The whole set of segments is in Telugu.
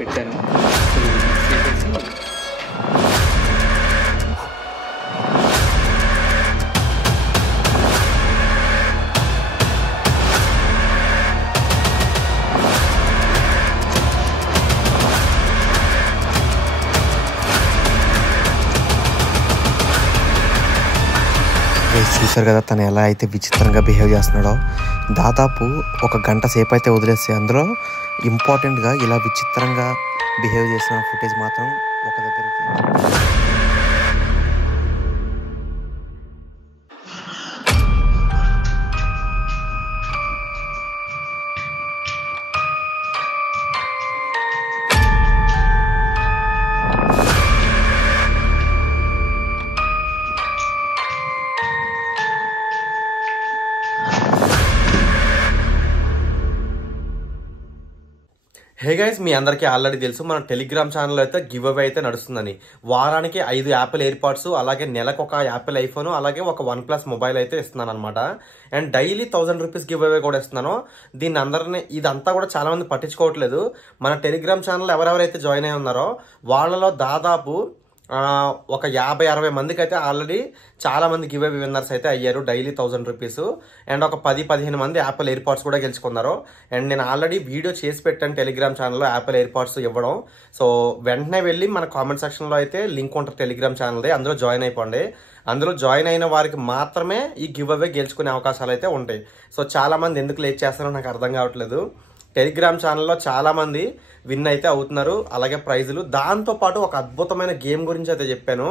పెట్టాను. చేసేసి చూశారు కదా తను ఎలా అయితే విచిత్రంగా బిహేవ్ చేస్తున్నాడో. దాదాపు 1 గంట సేపు అయితే వదిలేస్తే అందులో ఇంపార్టెంట్గా ఇలా విచిత్రంగా బిహేవ్ చేసిన ఫుటేజ్ మాత్రం ఒక దగ్గర. హే గైస్, మీ అందరికీ ఆల్రెడీ తెలుసు మన టెలిగ్రామ్ ఛానల్ అయితే గివ్ అవే అయితే నడుస్తుందని. వారానికి 5 యాపిల్ ఎయిర్ పాడ్స్, అలాగే నెలకు ఒక యాపిల్ ఐఫోన్, అలాగే ఒక OnePlus మొబైల్ అయితే ఇస్తున్నాను అనమాట. And daily 1000 rupees give away కూడా ఇస్తున్నాను. దీన్ని అందరినీ ఇదంతా కూడా చాలా మంది పట్టించుకోవట్లేదు. మన టెలిగ్రామ్ ఛానల్ ఎవరెవరైతే జాయిన్ అయి ఉన్నారో వాళ్ళలో దాదాపు ఒక 50-60 మందికి అయితే ఆల్రెడీ చాలా మంది గివ్ అవే విన్నర్స్ అయితే అయ్యారు డైలీ 1000 రూపీస్. అండ్ ఒక 10-15 మంది యాపిల్ ఎయిర్ పాడ్స్ కూడా గెలుచుకున్నారు. అండ్ నేను ఆల్రెడీ వీడియో చేసి పెట్టాను టెలిగ్రామ్ ఛానల్లో యాపిల్ ఎయిర్ పాడ్స్ ఇవ్వడం. సో వెంటనే వెళ్ళి మన కామెంట్ సెక్షన్లో అయితే లింక్ ఉంటుంది టెలిగ్రామ్ ఛానల్ది, అందులో జాయిన్ అయిపోండి. అందులో జాయిన్ అయిన వారికి మాత్రమే ఈ గివ్ అవే గెలుచుకునే అవకాశాలు అయితే ఉంటాయి. సో చాలా మంది ఎందుకు లేట్ చేస్తారో నాకు అర్థం కావట్లేదు. టెలిగ్రామ్ ఛానల్లో చాలా మంది విన్ అయితే అవుతున్నారు, అలాగే ప్రైజులు. దాంతోపాటు ఒక అద్భుతమైన గేమ్ గురించి అయితే చెప్పాను.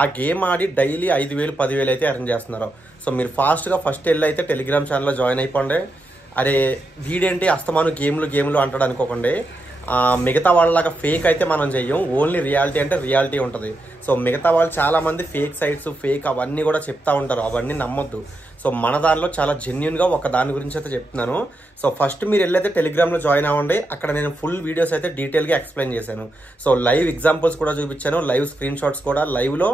ఆ గేమ్ ఆడి డైలీ 5,000-10,000 అయితే అరేంజ్ చేస్తున్నారు. సో మీరు ఫాస్ట్గా ఫస్ట్ వెళ్ళి అయితే టెలిగ్రామ్ ఛానల్లో జాయిన్ అయిపోండి. అరే వీడేంటి అస్తమాను గేమ్లు అంటాడు అనుకోకండి. మిగతా వాళ్ళలాగా ఫేక్ అయితే మనం చెయ్యం. ఓన్లీ రియాలిటీ అంటే రియాలిటీ ఉంటుంది. సో మిగతా వాళ్ళు చాలా మంది ఫేక్ సైట్స్, ఫేక్ అవన్నీ కూడా చెప్తా ఉంటారు, అవన్నీ నమ్మొద్దు. సో మన దానిలో చాలా జెన్యున్గా ఒక దాని గురించి అయితే చెప్తున్నాను. సో ఫస్ట్ మీరు వెళ్ళైతే టెలిగ్రామ్లో జాయిన్ అవ్వండి. అక్కడ నేను ఫుల్ వీడియోస్ అయితే డీటెయిల్గా ఎక్స్ప్లెయిన్ చేశాను. సో లైవ్ ఎగ్జాంపుల్స్ కూడా చూపించాను, లైవ్ స్క్రీన్ షాట్స్ కూడా, లైవ్లో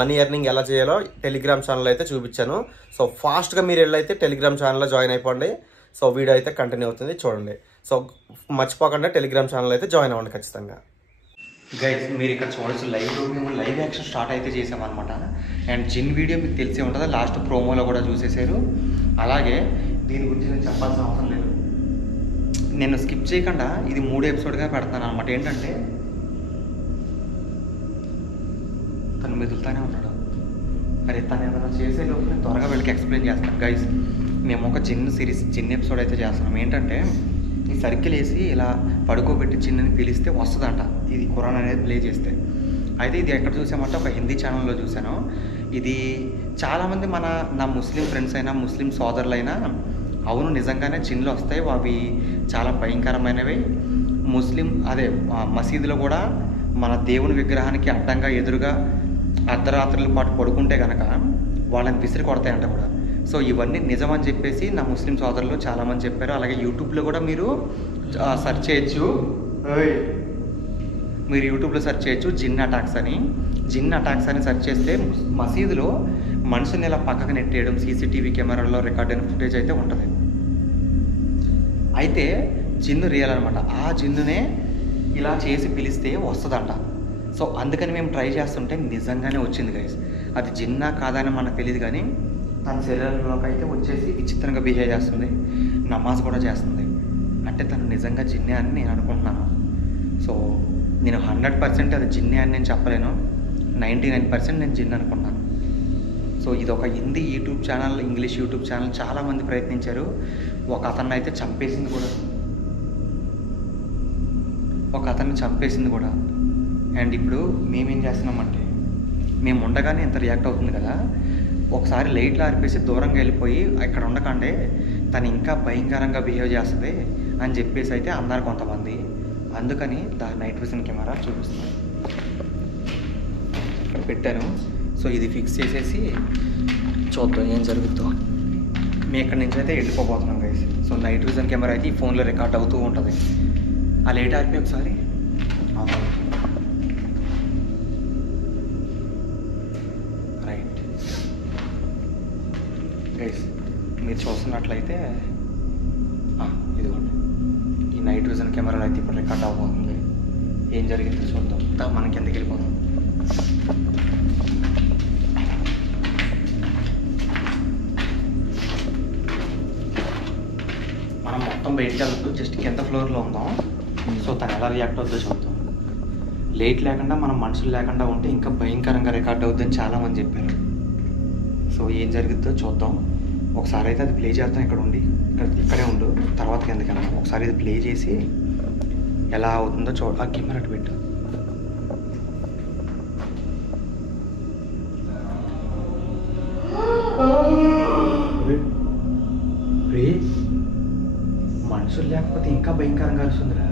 మనీ ఎర్నింగ్ ఎలా చేయాలో టెలిగ్రామ్ ఛానల్ అయితే చూపించాను. సో ఫాస్ట్గా మీరు వెళ్ళైతే టెలిగ్రామ్ ఛానల్లో జాయిన్ అయిపోండి. సో వీడియో అయితే కంటిన్యూ అవుతుంది, చూడండి. సో మర్చిపోకుండా టెలిగ్రామ్ ఛానల్ అయితే జాయిన్ అవ్వండి ఖచ్చితంగా. గైస్ మీరు ఇక్కడ చూడొచ్చు, లైవ్లో మేము లైవ్ యాక్షన్ స్టార్ట్ అయితే చేసామన్నమాట. అండ్ జిన్ వీడియో మీకు తెలిసే ఉంటుంది, లాస్ట్ ప్రోమోలో కూడా చూసేసారు. అలాగే దీని గురించి నేను చెప్పాల్సిన అవసరం లేదు. నేను స్కిప్ చేయకుండా ఇది 3 ఎపిసోడ్గా పెడతాను అనమాట. ఏంటంటే తను మెదులుతానే ఉంటాడు. మరి తను ఏమైనా చేసే లోపు నేను త్వరగా వీళ్ళకి ఎక్స్ప్లెయిన్ చేస్తాను. గైస్ మేము ఒక జిన్ ఎపిసోడ్ అయితే చేస్తున్నాం. ఏంటంటే ఈ సర్కిల్ వేసి ఇలా పడుకోబెట్టి జిన్ని పిలిస్తే వస్తుందంట ఇది ఖురాన్ అనేది ప్లే చేస్తే. అయితే ఇది ఎక్కడ చూసామంటే ఒక హిందీ ఛానల్లో చూశాను. ఇది చాలామంది నా ముస్లిం ఫ్రెండ్స్ అయినా ముస్లిం సోదరులైనా అవును నిజంగానే జిన్లు వస్తాయి, అవి చాలా భయంకరమైనవి. మసీదులో కూడా మన దేవుని విగ్రహానికి అడ్డంగా ఎదురుగా అర్ధరాత్రుల పాటు పడుకుంటే కనుక వాళ్ళని విసిరి కొడతాయంట కూడా. సో ఇవన్నీ నిజమని చెప్పేసి నా ముస్లిం సోదరులు చాలామంది చెప్పారు. అలాగే యూట్యూబ్లో కూడా మీరు సెర్చ్ చేయొచ్చు, జిన్ అటాక్స్ అని సెర్చ్ చేస్తే మసీదులో మనుషుని ఇలా పక్కకు నెట్టేయడం సీసీటీవీ కెమెరాల్లో రికార్డ్ అయిన ఫుటేజ్ అయితే ఉంటుంది. అయితే జిన్ను రియల్ అనమాట. ఆ జిన్నునే ఇలా చేసి పిలిస్తే వస్తుందంట. సో అందుకని మేము ట్రై చేస్తుంటే నిజంగానే వచ్చింది గైస్. అది జిన్నా కాదని మనకు తెలియదు, కానీ తన శరీరంలోకి అయితే వచ్చేసి విచిత్రంగా బిహేవ్ చేస్తుంది, నమాజ్ కూడా చేస్తుంది. అంటే తను నిజంగా జిన్నే అని నేను అనుకుంటున్నాను. సో నేను 100% అది జిన్నే అని నేను చెప్పలేను, 99% నేను జిన్ అనుకుంటున్నాను. సో ఇది ఒక Hindi YouTube channel, English YouTube channel చాలామంది ప్రయత్నించారు. ఒక అతన్ని అయితే చంపేసింది కూడా. అండ్ ఇప్పుడు మేమేం చేస్తున్నామంటే మేము ఉండగానే ఇంత రియాక్ట్ అవుతుంది కదా, ఒకసారి లైట్లు ఆర్పేసి దూరంగా వెళ్ళిపోయి ఇక్కడ ఉండకండి, తను ఇంకా భయంకరంగా బిహేవ్ చేస్తుంది అని చెప్పేసి అయితే అన్నారు కొంతమంది. అందుకని నైట్ విజన్ కెమెరా చూపిస్తున్నాను, ఇక్కడ పెట్టాను. సో ఇది ఫిక్స్ చేసేసి చూద్దాం ఏం జరుగుతుందో. మేము ఇక్కడి నుంచి అయితే వెళ్ళిపోబోతున్నాం guys. So night vision camera అయితే ఈ ఫోన్లో రికార్డ్ అవుతూ ఉంటుంది. ఆ లైట్ ఆర్పి ఒకసారి రైట్ గైస్ మీరు చూస్తున్నట్లయితే ఇదిగోండి ఈ నైట్ విజన్ కెమెరాలో అయితే ఇప్పుడు రికార్డ్ అవ్వబోతుంది. ఏం జరిగిందో చూద్దాం. మనం కిందకి వెళ్ళిపోదాం. మనం మొత్తం బయటికి వెళ్తూ జస్ట్ కింద ఫ్లోర్లో ఉందాం. సో తను ఎలా రియాక్ట్ అవుతుందో చూద్దాం. లేట్ లేకుండా మనం మనుషులు లేకుండా ఉంటే ఇంకా భయంకరంగా రికార్డ్ అవుతుందని చాలామంది చెప్పారు. సో ఏం జరుగుతుందో చూద్దాం. ఒకసారి అయితే అది ప్లే చేద్దాం. ఇక్కడే ఉండు, తర్వాత కిందకి వెళ్దాం. ఒకసారి ఇది ప్లే చేసి ఎలా అవుతుందో ఆ కెమెరా అటు పెట్టు. మనుషులు లేకపోతే ఇంకా భయంకరంగా వస్తుందిరా.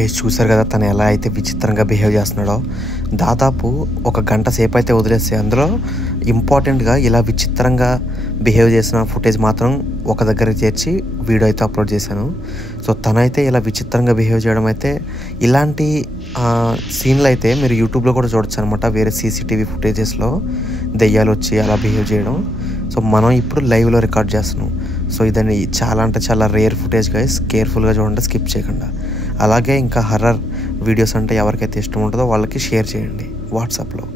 గైస్ చూసారు కదా తను ఎలా అయితే విచిత్రంగా బిహేవ్ చేస్తున్నాడో. దాదాపు ఒక గంట సేపు అయితే వదిలేస్తే అందులో ఇంపార్టెంట్గా ఇలా విచిత్రంగా బిహేవ్ చేసిన ఫుటేజ్ మాత్రం ఒక దగ్గర చేర్చి వీడియో అయితే అప్లోడ్ చేశాను. సో తనైతే ఇలా విచిత్రంగా బిహేవ్ చేయడం అయితే ఇలాంటి సీన్లు అయితే మీరు యూట్యూబ్లో కూడా చూడొచ్చు అనమాట. వేరే సీసీటీవీ ఫుటేజెస్లో దెయ్యాలు వచ్చి అలా బిహేవ్ చేయడం. సో మనం ఇప్పుడు లైవ్లో రికార్డ్ చేస్తున్నాం. సో ఇదని చాలా అంటే చాలా రేర్ ఫుటేజ్ గైస్. కేర్ఫుల్గా చూడండి, స్కిప్ చేయకుండా. అలాగే ఇంకా హర్రర్ వీడియోస్ అంటే ఎవరికైతే ఇష్టం ఉంటుందో వాళ్ళకి షేర్ చేయండి వాట్సాప్లో.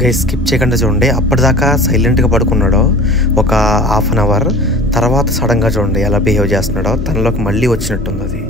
గైస్ స్కిప్ చేయకుండా చూడండి. అప్పటిదాకా సైలెంట్గా పడుకున్నాడో ఒక హాఫ్ అన్ అవర్ తర్వాత సడన్గా చూడండి ఎలా బిహేవ్ చేస్తున్నాడో. తనలోకి మళ్ళీ వచ్చినట్టుంది అది.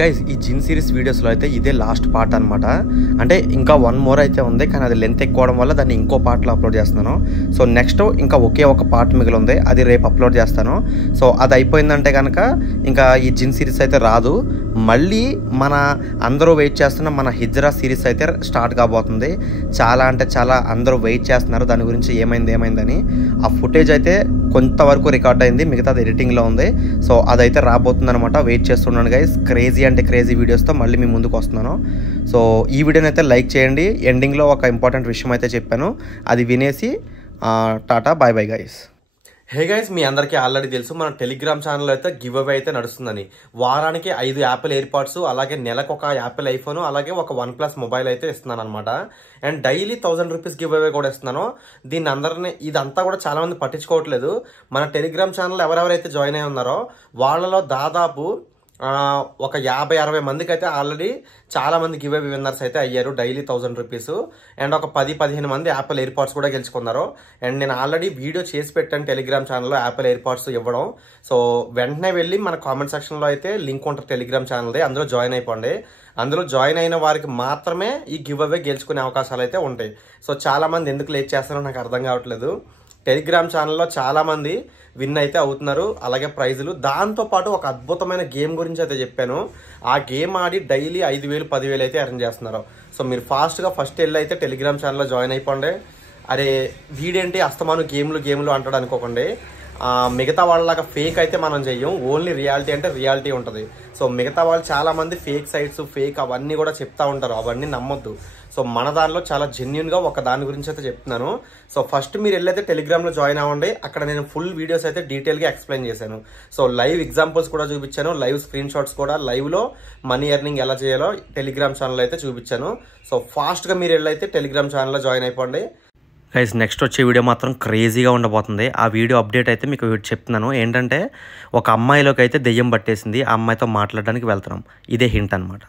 గైస్ ఈ జిన్ సిరీస్ వీడియోస్లో అయితే ఇదే లాస్ట్ పార్ట్ అనమాట. అంటే ఇంకా 1 మోర్ అయితే ఉంది, కానీ అది లెంత్ ఎక్కువడం వల్ల దాన్ని ఇంకో పార్ట్లో అప్లోడ్ చేస్తున్నాను. సో నెక్స్ట్ ఇంకా ఒకే ఒక పార్ట్ మిగిలి ఉంది, అది రేపు అప్లోడ్ చేస్తాను. సో అది అయిపోయిందంటే కనుక ఇంకా ఈ జిన్ సిరీస్ అయితే రాదు. మళ్ళీ మన అందరూ వెయిట్ చేస్తున్న మన హిజ్రా సిరీస్ అయితే స్టార్ట్ కాబోతుంది. చాలా అంటే చాలా అందరూ వెయిట్ చేస్తున్నారు దాని గురించి ఏమైందని. ఆ ఫుటేజ్ అయితే కొంతవరకు రికార్డ్ అయింది, మిగతాది ఎడిటింగ్లో ఉంది. సో అదైతే రాబోతుంది అనమాట. వెయిట్ చేస్తున్నాను గైస్. క్రేజీ అంటే క్రేజీ వీడియోస్తో మళ్ళీ మీ ముందుకు వస్తున్నాను. సో ఈ వీడియోని అయితే లైక్ చేయండి. ఎండింగ్లో ఒక ఇంపార్టెంట్ విషయం అయితే చెప్పాను, అది వినేసి tata bye bye guys. Hey guys, మీ అందరికీ ఆల్రెడీ తెలుసు మన టెలిగ్రామ్ ఛానల్లో అయితే గివ్ అవే అయితే నడుస్తుందని. వారానికి 5 యాపిల్ ఎయిర్ పాడ్స్, అలాగే నెలకు ఒక యాపిల్ ఐఫోన్, అలాగే ఒక OnePlus మొబైల్ అయితే ఇస్తున్నాను అనమాట. And daily 1000 rupees give away కూడా ఇస్తున్నాను. దీన్ని అందరినీ ఇదంతా కూడా చాలా మంది పట్టించుకోవట్లేదు. మన టెలిగ్రామ్ ఛానల్ ఎవరెవరైతే జాయిన్ అయి ఉన్నారో వాళ్ళలో దాదాపు ఒక 50-60 మందికి అయితే ఆల్రెడీ చాలా మంది గివ్ అవే విన్నర్స్ అయితే అయ్యారు డైలీ 1000 రూపీస్. అండ్ ఒక 10-15 మంది యాపిల్ ఎయిర్ పాడ్స్ కూడా గెలుచుకున్నారు. అండ్ నేను ఆల్రెడీ వీడియో చేసి పెట్టాను టెలిగ్రామ్ ఛానల్లో యాపిల్ ఎయిర్ పాడ్స్ ఇవ్వడం. సో వెంటనే వెళ్ళి మన కామెంట్ సెక్షన్లో అయితే లింక్ ఉంటుంది టెలిగ్రామ్ ఛానల్ది, అందులో జాయిన్ అయిపోండి. అందులో జాయిన్ అయిన వారికి మాత్రమే ఈ గివ్ అవే గెలుచుకునే అవకాశాలు అయితే ఉంటాయి. సో చాలా మంది ఎందుకు లేట్ చేస్తారో నాకు అర్థం కావట్లేదు. టెలిగ్రామ్ ఛానల్లో చాలా మంది విన్ అయితే అవుతున్నారు, అలాగే ప్రైజులు. దాంతోపాటు ఒక అద్భుతమైన గేమ్ గురించి అయితే చెప్పాను. ఆ గేమ్ ఆడి డైలీ 5,000-10,000 అయితే ఎర్న్ చేస్తున్నారు. సో మీరు ఫాస్ట్గా ఫస్ట్ వెళ్ళి అయితే టెలిగ్రామ్ ఛానల్లో జాయిన్ అయిపోండి. అరే వీడేంటి అస్తమాను గేమ్లు అంటాడు అనుకోకండి. మిగతా వాళ్ళలాగా ఫేక్ అయితే మనం చెయ్యం, ఓన్లీ రియాలిటీ అంటే రియాలిటీ ఉంటుంది. సో మిగతా వాళ్ళు చాలా మంది ఫేక్ సైట్స్ ఫేక్ అవన్నీ కూడా చెప్తా ఉంటారు, అవన్నీ నమ్మొద్దు. సో మన దానిలో చాలా జెన్యున్గా ఒక దాని గురించి అయితే చెప్తున్నాను. సో ఫస్ట్ మీరు వెళ్ళైతే టెలిగ్రామ్లో జాయిన్ అవ్వండి. అక్కడ నేను ఫుల్ వీడియోస్ అయితే డీటెయిల్గా ఎక్స్ప్లెయిన్ చేశాను. సో లైవ్ ఎగ్జాంపుల్స్ కూడా చూపించాను, లైవ్ స్క్రీన్ షాట్స్ కూడా, లైవ్లో మనీ ఎర్నింగ్ ఎలా చేయాలో టెలిగ్రామ్ ఛానల్ అయితే చూపించాను. సో ఫాస్ట్గా మీరు వెళ్ళైతే టెలిగ్రామ్ ఛానల్లో జాయిన్ అయిపోండి గైస్. నెక్స్ట్ వచ్చే వీడియో మాత్రం క్రేజీగా ఉండబోతుంది. ఆ వీడియో అప్డేట్ అయితే మీకు చెప్తున్నాను. ఏంటంటే ఒక అమ్మాయిలోకి అయితే దెయ్యం పట్టేసింది, ఆ అమ్మాయితో మాట్లాడడానికి వెళ్తున్నాం. ఇదే హింట్ అనమాట.